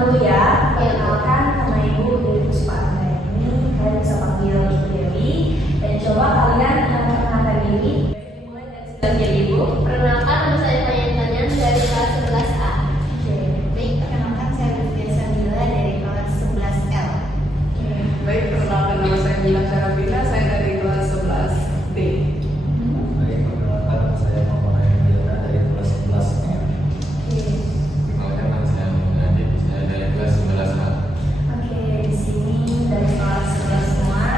dulu ya. Perkenalkan, nama Ibu Dewi Puspa ini. Kalian bisa panggil Ibu Dewi. Dan coba kalian perkenalkan diri. Dimulai dari Ibu. Perkenalkan, nama saya Tanya dari kelas 11A. Baik, perkenalkan saya Lutfi Samila dari kelas 11L. Baik, perkenalkan nama saya Mila Syarafina, saya dari kelas 11D. Baik, perkenalkan nama saya Muhammad Ayana dari kelas 11M. Perkenalkan nama saya Nadib, saya dari kelas 11A. Oke, di sini dari kelas 11 semua.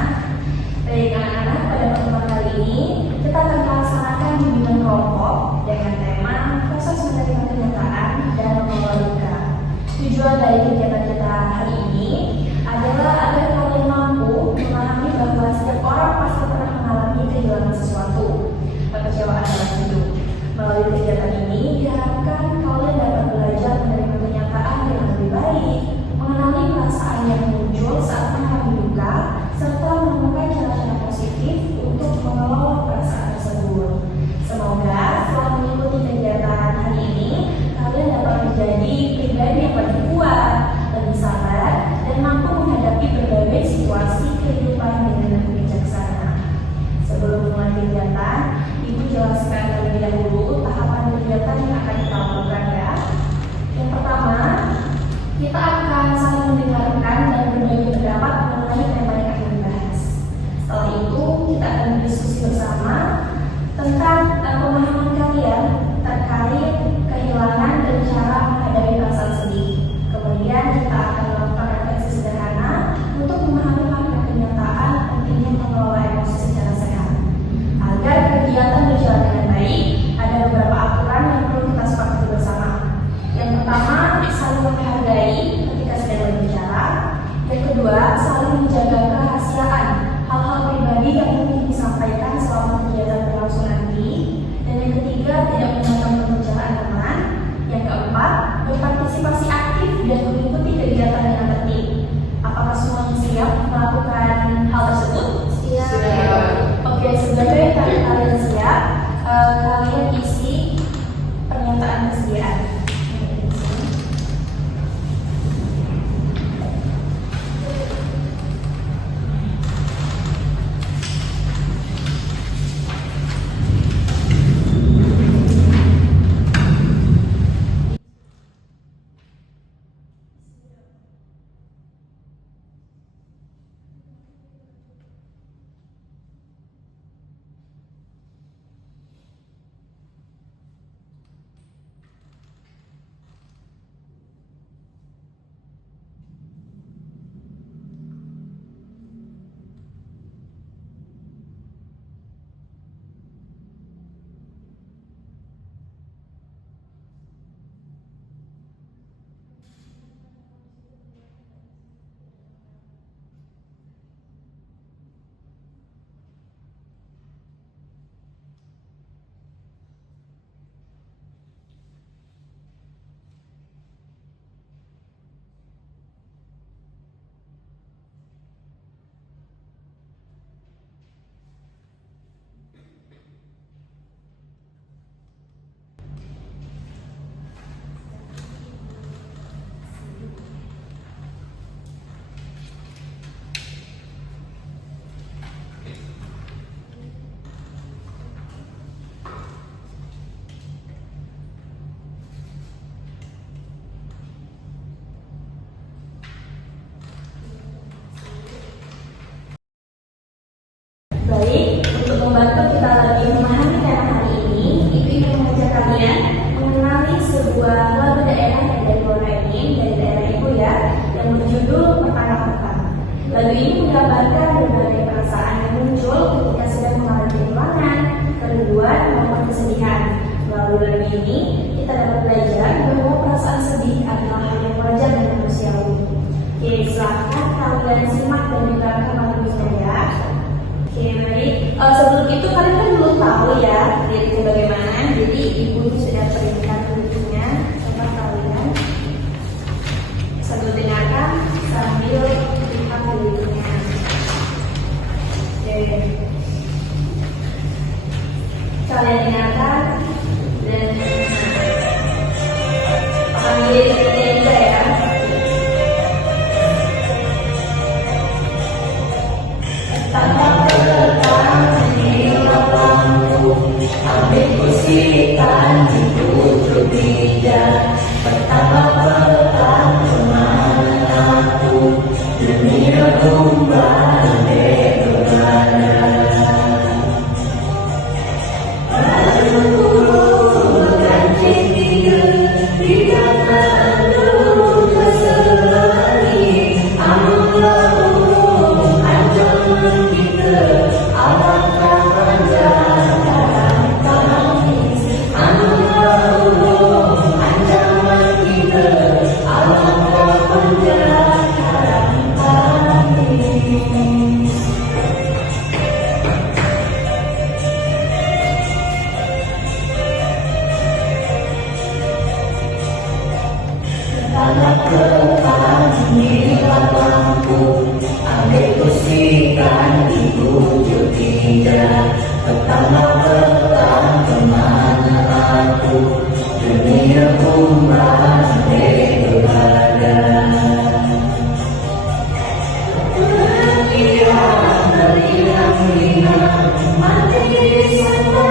Baik anak-anak, pada pertemuan kali ini kita akan melaksanakan bimbingan kelompok dengan tema proses menerima kenyataan dan mengelola duka. Tujuan dari kegiatan kita hari ini adalah agar kalian mampu memahami bahwa setiap orang pasti pernah mengalami kehilangan sesuatu, kekecewaan dalam hidup. Melalui kegiatan ini diharapkan kalian dapat belajar menerima kenyataan yang lebih baik, mengenali perasaan yang muncul saat mengalami duka, serta menemukan cara-cara positif untuk mengelola perasaan tersebut. Semoga setelah mengikuti kegiatan hari ini, kalian dapat menjadi pribadi yang lebih kuat, lebih sabar, dan mampu menghadapi berbagai situasi kehidupan dengan bijaksana. Sebelum mulai kegiatan, Ibu jelaskan terlebih dahulu tahapan kegiatan yang akan kita lakukan ya. Yang pertama, kita akan saling mendengarkan dan berbagi pendapat mengenai tema yang akan dibahas. Setelah itu, kita akan berdiskusi bersama tentang pemahaman kalian terkait kehilangan dan cara menghadapi perasaan sedih. Kemudian kita akan melakukan refleksi sederhana untuk memahami makna kenyataan pentingnya mengelola emosi secara sehat. Agar kegiatan berjalan dengan baik, ada beberapa aturan yang perlu kita sepakati bersama. Yang pertama, saling menghargai ketika sedang berbicara. Yang kedua, saling menjaga kerahasiaan hal-hal pribadi yang mungkin disampaikan selama kegiatan berlangsung nanti. Dan yang ketiga, tidak memotong pembicaraan teman. Yang keempat, berpartisipasi aktif dan mengikuti kegiatan dengan tertib. Apakah semuanya siap melakukan hal tersebut? Siap. Oke, sebagai kalian siap, kalian isi pernyataan kesediaan. Baik, untuk membantu kita lebih memahami tema hari ini, Ibu ingin mengajak kalian mengenali sebuah lagu daerah yang dari Blora ini, dari daerah Ibu ya, yang berjudul Petang-Petang. Lagu ini menggambarkan berbagai perasaan yang muncul ketika sedang mengalami kehilangan, kerinduan, maupun kesedihan. Melalui lagu ini, kita dapat belajar bahwa perasaan sedih adalah hal yang wajar dan manusiawi. Oke, silahkan kalian simak dan dengarkan lagunya ya. Oke, baik. Sebelum itu kalian kan belum tahu ya liriknya bagaimana. Jadi Ibu sudah berikan liriknya. Coba kalian sambil dengarkan sambil lihat liriknya. Oke. Kalian dengarkan dan panggil liriknya ya. ambil kursikan di pucuk bijak. Petang semangat aku, dunia tumbang bergana. Baru berganti tiga, tiga lalu terselani. Amallah ancaman kita, alangkah panjang dalam kami. Amallah ancaman kita, alangkah panjang dalam kami. Tanah kepala inilah lampu, ambil kursikan di pucuk bijak. Petang kemana aku, dunia umrah berbeda. Meriang-riang mati sama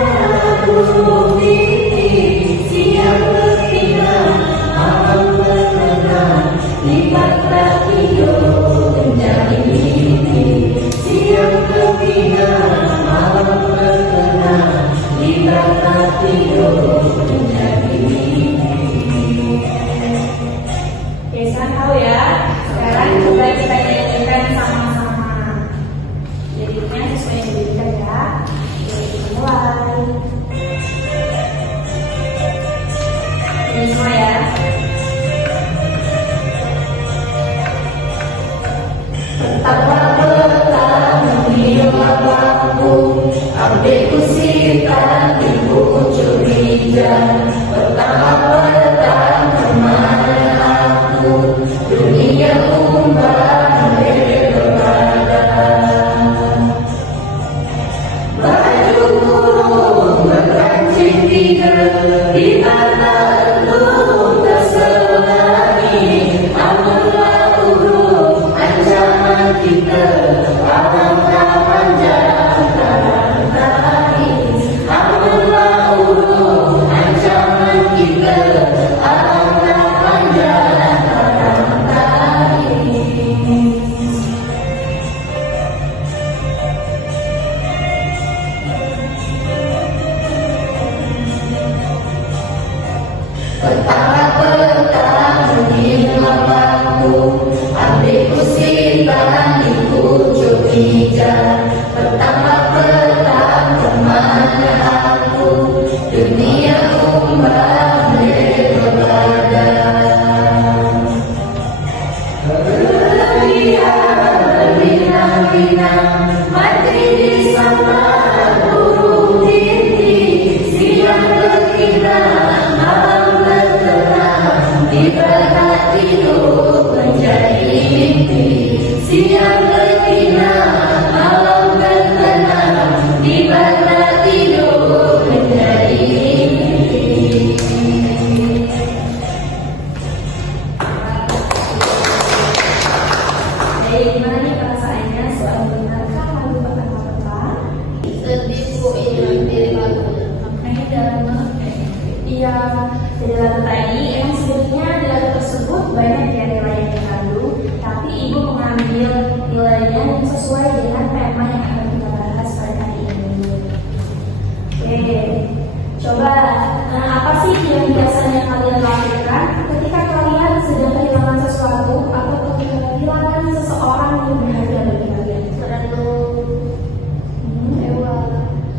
burung pipih, siang berkilau malam berkenang, libatlah tidur menjadi mimpi. Siang berkilau malam berkenang, libatlah tidur menjadi mimpi. Oke, sekarang tahu ya. Sekarang coba kita nyanyikan sama-sama. Liriknya sesuai yang diberikan ya. Oke, kita mulai. Ini semua ya. Petang mengilah lampu, ambil kursikan di pucuk bijak. Petang kemana aku, dunia umbang berbeda. Baju burung berkancing tiga, di atas belum terselani. Amallah urung ancaman kita, alangkah panjang dalam kami. Amallah urung ancaman kita, alangkah panjang dalam kami. Petang mengilah lampu, ambil kursikan di pucuk bijak. Petang kemana aku, dunia umbang berbeda. Berinang-rinang mati di sama burung pipih, siang berkilau malam berkenang, libatlah tidur menjadi mimpi. Siang berkilau malam berkenang, libatlah tidur menjadi mimpi. Jadi gimana nih perasaannya soal mendengarkan lagu petang-petang? Sedih Bu, ini lirik lagunya. Maknanya dalam banget kayaknya. Iya, dari lagu tadi emang sebetulnya di lagu tersebut banyak ya nilai yang dikandung, tapi ibu mengambil nilainya yang sesuai dengan tema yang akan kita bahas pada hari ini. Oke, coba apa sih yang biasanya kalian lakukan ketika kalian sedang kehilangan sesuatu atau ketika kehilangan seseorang yang berharga bagi kalian? Merenung, dewa.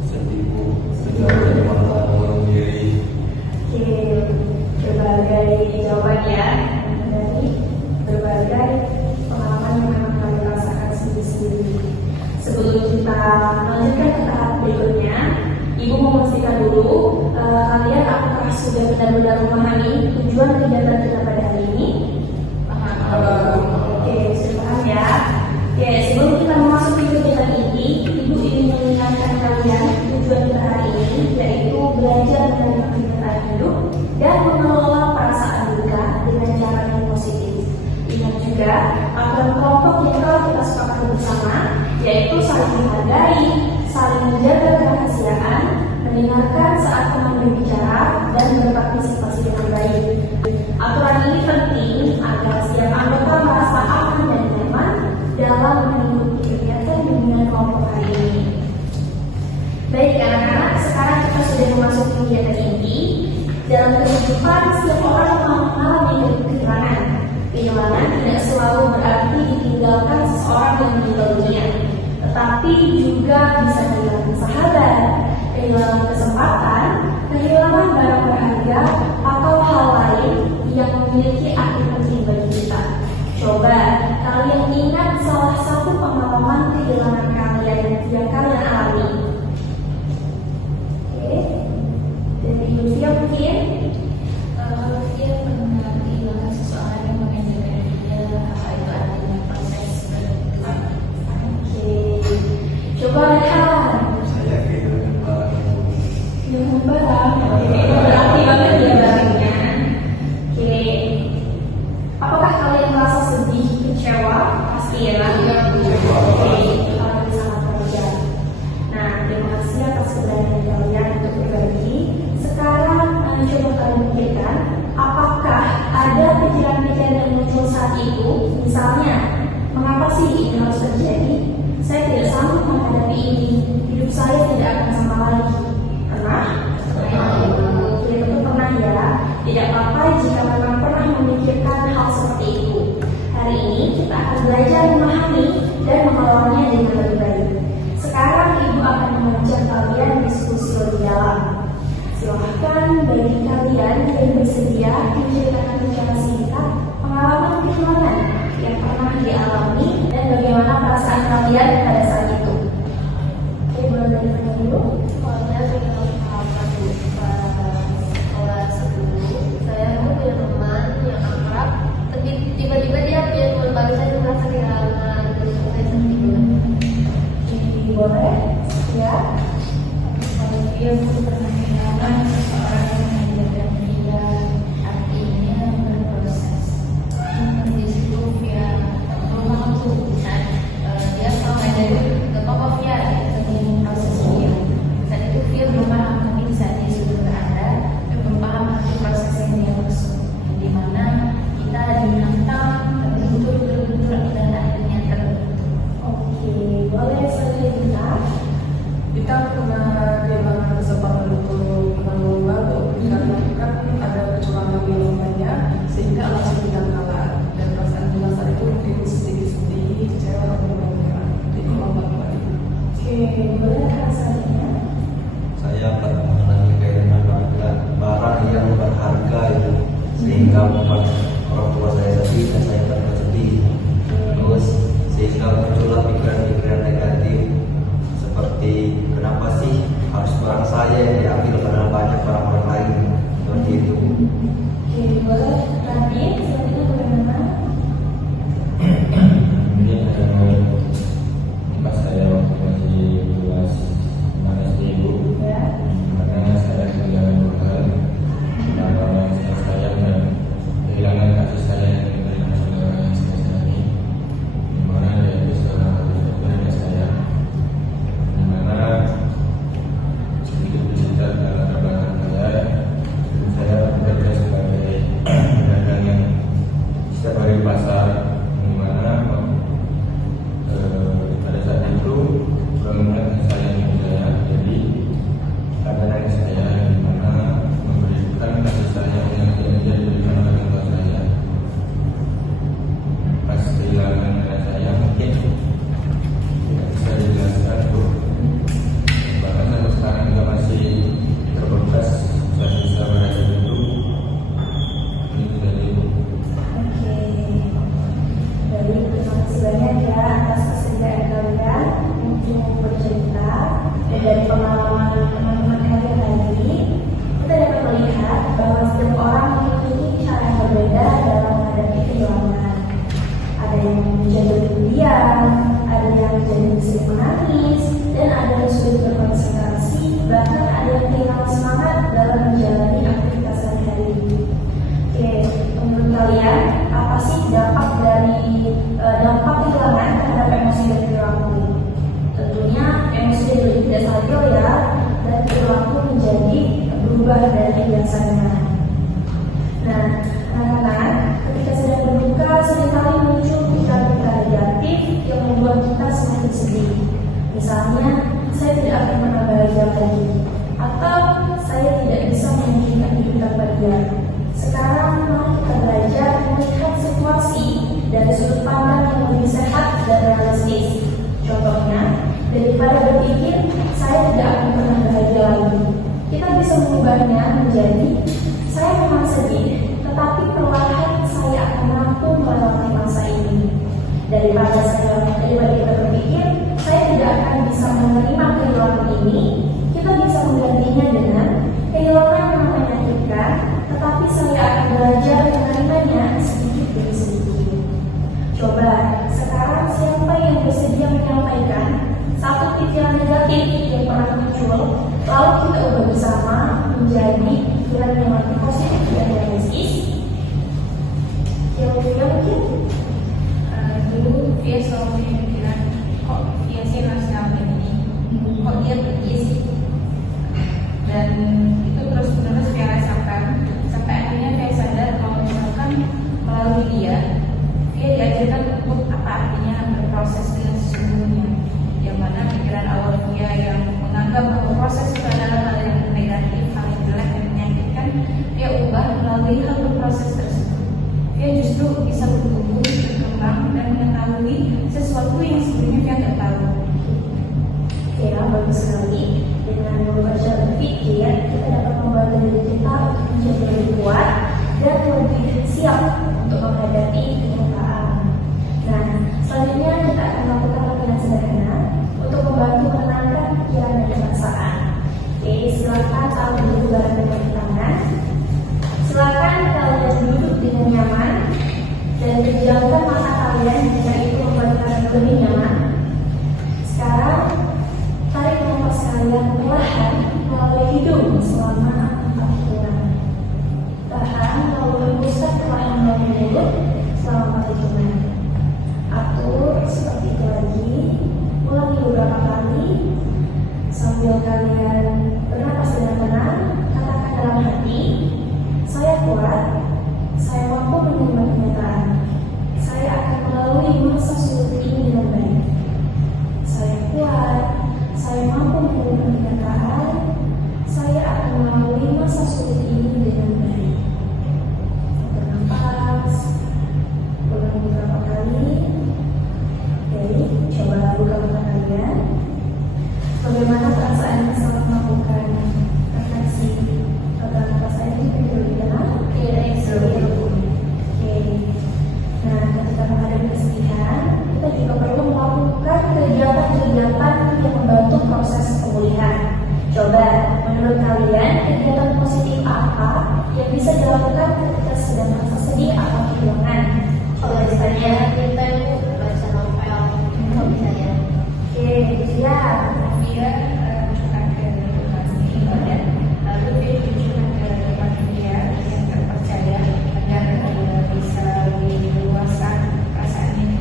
Sedih Bu, sejauh dari mata mengurung diri. Oke, berbagai jawaban ya dari berbagai pengalaman yang memang kalian rasakan sendiri-sendiri. Sebelum kita melanjutkan ke tahap berikutnya, ibu mau memastikan dulu kalian apakah sudah benar-benar memahami tujuan kegiatan kita pada hari ini? Oke, sudah paham ya. Oke, sebelum kita memasuki kegiatan ini, ibu ingin mengingatkan kalian tujuan kita hari ini, yaitu belajar menerima kenyataan hidup dan mengelola perasaan duka dengan cara yang positif. Ingat juga aturan kelompok yang telah kita sepakati bersama, yaitu saling menghargai, saling menjaga kerahasiaan, mendengarkan dengarkan saat teman berbicara dan berpartisipasi dengan baik. Aturan ini penting agar setiap anggota merasa aman dan nyaman dalam mengikuti kegiatan bimbingan kelompok hari ini. Baik anak-anak, sekarang kita sudah memasuki kegiatan inti. Dalam kehidupan, setiap orang mengalami kehilangan. Kehilangan tidak selalu berarti ditinggalkan seseorang yang meninggal dunia, tetapi juga bisa kehilangan sahabat, kehilangan kesempatan, kehilangan barang berharga, atau hal lain yang memiliki arti penting bagi kita. Coba kalian ingat salah satu pengalaman kehilangan kalian yang kalian alami. Oke, dari Lucia mungkin. Dia pernah kehilangan seseorang yang mengenai dia, apa itu artinya proses berkehidupan. Oke, coba Rehan. Saya kehilangan barang. Yang barang, berarti banget ya barangnya. Oke, apakah kalian merasa sedih, kecewa? Pasti ya kan? Oke, kalian sangat wajar. Nah, terima kasih atas keberanian kalian untuk berbagi. Sekarang, coba kalian pikirkan, apakah ada pikiran-pikiran yang muncul saat itu? Misalnya, mengapa sih ini harus terjadi? Saya tidak sanggup menghadapi ini. Hidup saya tidak akan sama lagi. Pernah? Kita tentu pernah ya. Tidak apa-apa jika memang pernah memikirkan hal seperti itu. Hari ini kita akan belajar memahami dan mengelolanya dengan lebih baik. Sekarang Ibu akan mengajak kalian diskusi lebih dalam. Silahkan bagi kalian yang bersedia menceritakan secara singkat pengalaman kehilangan yang pernah dialami dan bagaimana perasaan kalian pada saat itu. Oke, boleh dari kalian dulu? Soalnya punya pengalaman kelas 10, saya punya teman yang akrab, tapi tiba-tiba dia punya teman baru, saya merasa kehilangan, terus saya sedih banget. Jadi boleh? Ya. Kalau dia pernah kehilangan seseorang yang menjaga dia, artinya berproses. Di situ dia belum mampu saat dia tahu ada ke toko via dengan proses dia. Saat itu dia belum paham, tapi saat dia sudah berada, dia belum paham arti proses yang dia maksud. Di mana kita dinantang, betul-betul kita akhirnya terbentuk. Oke, boleh selanjutnya. Kita pernah kehilangan kesempatan untuk menanggung baru karena kan ada kecurangan di banyak sehingga langsung kita kalah dan perasaan kita saat itu mungkin sedikit sedih, kecewa dan berbeda di kelompok lain. Oke, boleh kan selanjutnya. Saya pernah mengalami kehilangan barang yang berharga itu sehingga membuat orang tua saya sedih dan saya tambah sedih. Terus sehingga muncullah pikiran-pikiran negatif seperti kenapa sih harus barang saya yang diambil karena banyak barang orang lain, seperti itu. Oke, boleh. Tadi selanjutnya bagaimana? Kemudian ada pas saya waktu masih kelas atau saya tidak bisa memikirkan hidup tanpa dia. Sekarang mari kita belajar melihat situasi dari sudut pandang yang lebih sehat dan realistis. Contohnya, daripada berpikir saya tidak akan pernah bahagia lagi, kita bisa mengubahnya menjadi saya memang sedih, tetapi perlahan saya akan mampu melewati masa ini. Daripada kita berpikir saya tidak akan bisa menerima kehilangan ini, kita bisa menggantinya dengan kehilangan yang menyakitkan, tetapi saya akan belajar menerimanya sedikit demi sedikit. Coba sekarang siapa yang bersedia menyampaikan satu pikiran negatif yang pernah muncul, lalu kita ubah bersama menjadi pikiran yang lebih positif dan realistis? Kira-kira mungkin? Dulu dia selalu pikiran, kok dia sih nasional ini, kok dia pergi sih, dan itu terus menerus dia rasakan sampai akhirnya dia sadar kalau misalkan melalui dia diajarkan untuk apa artinya berproses dengan sesungguhnya, yang mana pikiran awal dia yang menganggap bahwa proses itu adalah hal yang negatif, hal yang jelek dan menyakitkan, dia ubah melalui hal berproses tersebut. Dia justru bisa bertumbuh, berkembang, dan mengetahui sesuatu yang sebelumnya dia tidak tahu. Ya, bagus sekali. Dengan membaca berpikir, kita dapat membantu diri kita untuk menjadi lebih kuat dan lebih siap untuk menghadapi kenyataan. Nah, selanjutnya kita akan melakukan latihan sederhana untuk membantu menenangkan pikiran dan perasaan. Oke, silakan kalau duduk bareng dengan tangan. Silakan kalian duduk dengan nyaman dan pejamkan mata kalian jika itu membuat kalian lebih nyaman. Sekarang, tarik nafas kalian perlahan melalui hidung selama 4 bulan. Tahan lalu hembuskan perlahan melalui mulut selama 4 bulan. Atur seperti itu lagi, ulangi beberapa kali sambil kalian bernapas dengan tenang. Katakan dalam hati, saya kuat, saya mampu menerima kenyataan, saya akan melalui masa sulit ini dengan baik. Saya kuat, saya mampu menerima kenyataan, saya akan melalui masa sulit ini dengan baik. Bernapas, ulang beberapa kali. Oke, coba buka mata kalian. Bagaimana perasaannya setelah melakukan refleksi? Apakah saya itu lebih tenang? Oke. Nah, ketika menghadapi kesedihan, kita juga perlu melakukan kegiatan-kegiatan yang membantu proses pemulihan. Coba, menurut kalian, kegiatan positif apa yang bisa dilakukan ketika sedang merasa sedih atau kehilangan? Kalau misalnya kita itu baca novel, kalau misalnya Oke, ya. Dia menunjukkan ke ibadah, lalu dia tunjukkan ke teman dia yang terpercaya agar dia bisa lebih luasa perasaannya.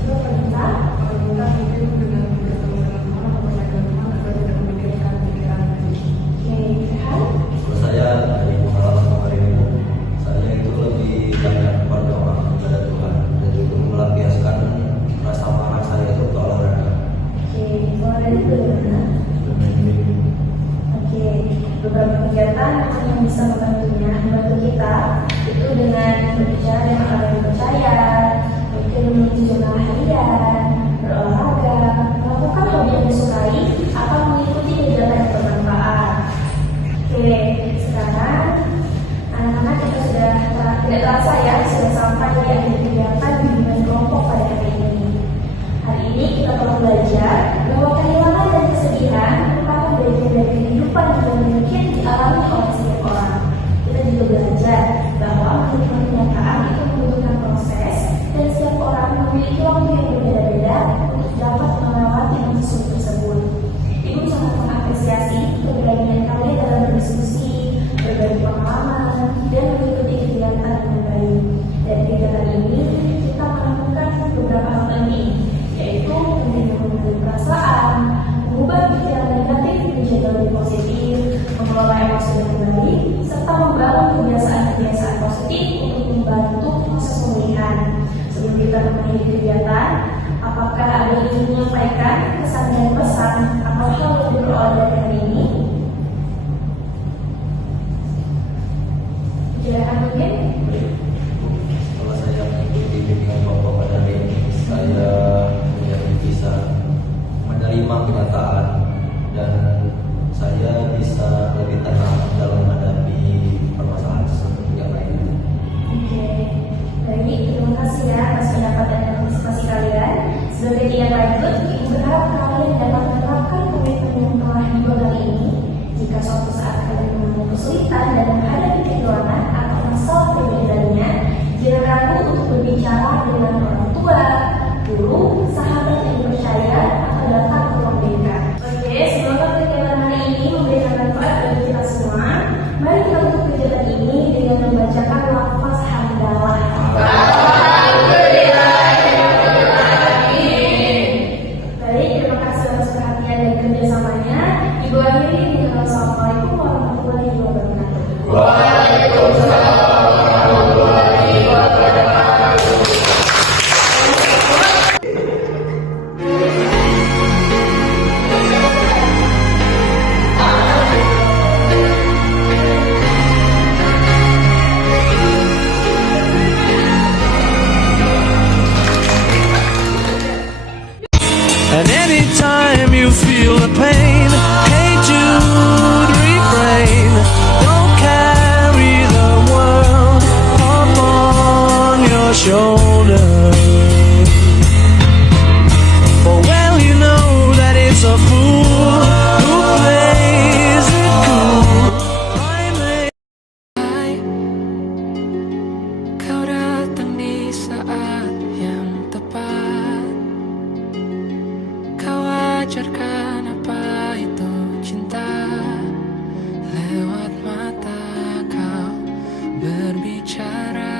Coba kita. Kalau kita mungkin dengan bertemu dengan orang atau dengan teman agar tidak memikirkan pikiran negatif. Oke, sehat. Kalau saya dari pengalaman kemarin itu, saya itu lebih banyak berdoa kepada Tuhan dan itu melampiaskan rasa marah saya itu ke olahraga. Oke, olahraga bagaimana? Oke, beberapa kegiatan yang bisa membantu kita itu dengan berbicara dengan orang yang dipercaya, mungkin menulis jurnal harian, berolahraga, melakukan hobi yang disukai, atau mengikuti kegiatan yang bermanfaat. Oke, sekarang anak-anak kita sudah tidak terasa ya sudah sampai di akhir kegiatan bimbingan kelompok pada hari ini. Hari ini kita telah belajar bahwa kehilangan dan kesedihan merupakan bagian dari kehidupan yang mungkin dialami oleh setiap orang. Kita juga belajar bahwa menerima kenyataan itu membutuhkan proses dan setiap orang memiliki waktu yang berbeda-beda untuk dapat melewati masa sulit tersebut. Ibu sangat mengapresiasi keberanian kalian dalam berdiskusi, berbagi pengalaman, dan mengikuti kegiatan dengan baik. Dari kegiatan ini, kita menemukan beberapa hal penting, yaitu mengenali perasaan, mengubah pikiran negatif menjadi lebih positif, mengelola emosi dengan baik, serta membangun kebiasaan-kebiasaan positif untuk membantu proses pemulihan. Sebelum kita mengakhiri kegiatan, apakah ada yang ingin menyampaikan kesan dan pesan atau hal yang diperoleh dari hari ini? kesulitan dan menghadapi kehilangan atau masalah pribadi lainnya, jangan ragu untuk berbicara dengan orang tua, guru, sahabat yang dipercaya, atau datang ke ruang BK. Oke, semoga kegiatan hari ini memberikan manfaat bagi kita semua. Mari kita tutup kegiatan ini dengan membacakan lafaz hamdalah. Baik, terima kasih atas perhatian dan kerjasamanya. Ibu akhiri dengan Assalamualaikum warahmatullahi wabarakatuh. And anytime you feel the pain, hey Jude, refrain. Don't carry the world upon your shoulders. For well you know that it's a fool who plays it cool. Kau datang di saat yang tepat. Kau ajarkan apa itu cinta. Lewat mata kau berbicara.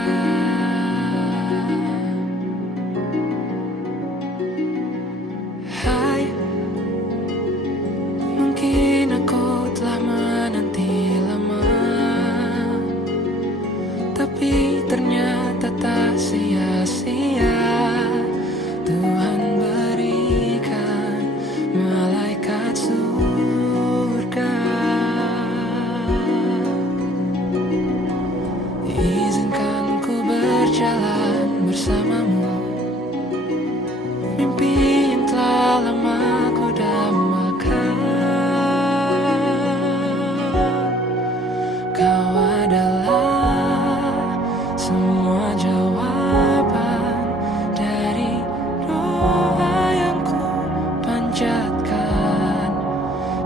Hai, mungkin aku telah menanti lama, tapi ternyata tak sia-sia. Tuhan berikan malaikat surga. Izinkan ku berjalan bersamamu, mimpi yang telah lama ku dambakan. Kau adalah semua jawaban dari doa yang ku panjatkan.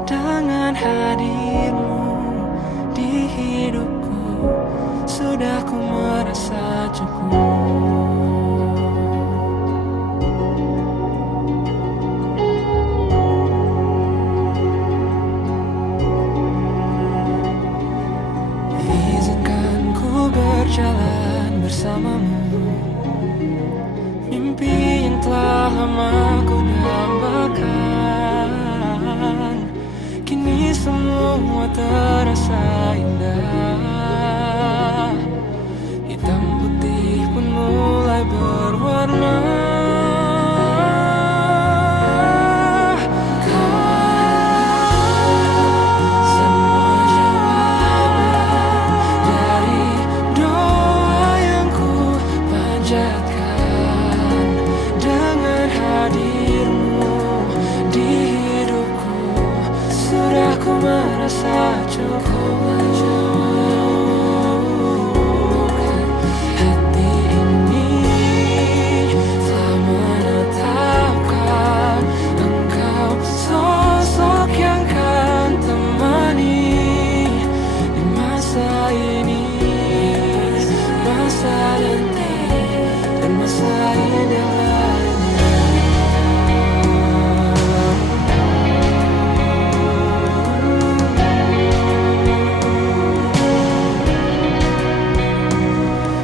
Dengan hadirmu di hidupku, sudah ku merasa cukup. Izinkan ku berjalan bersamamu, mimpi yang telah lama ku dambakan. Kini semua terasa indah. Hitam putih pun mulai berwarna. Semua jawaban dari doa yang ku panjatkan. Dengan hadirmu di hidupku, sudah ku merasa cukup. Hati ini telah menetapkan engkau, sosok yang kan temani di masa ini, masa nanti, dan masa indah lainnya.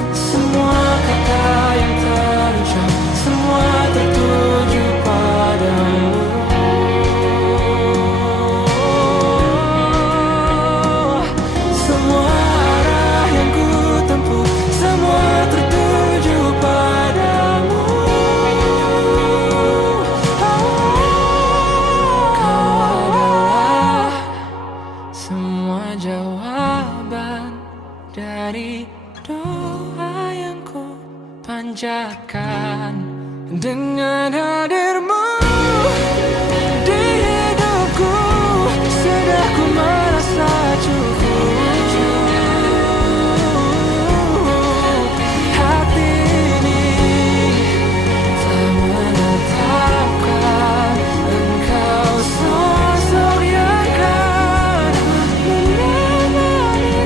Semua kata yang terucap, semua tertuju padamu. Semua arah yang ku tempuh, semua tertuju padamu. Kau adalah semua jawaban dari doa yang ku panjatkan. Dengan hadirmu di hidupku, sudah ku merasa cukup. Hati ini telah menetapkan engkau, sosok yang kan menemani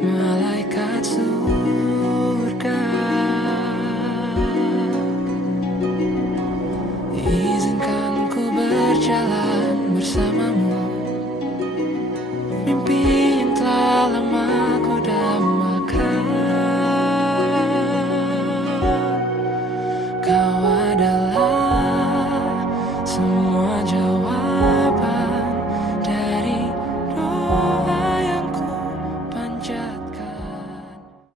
My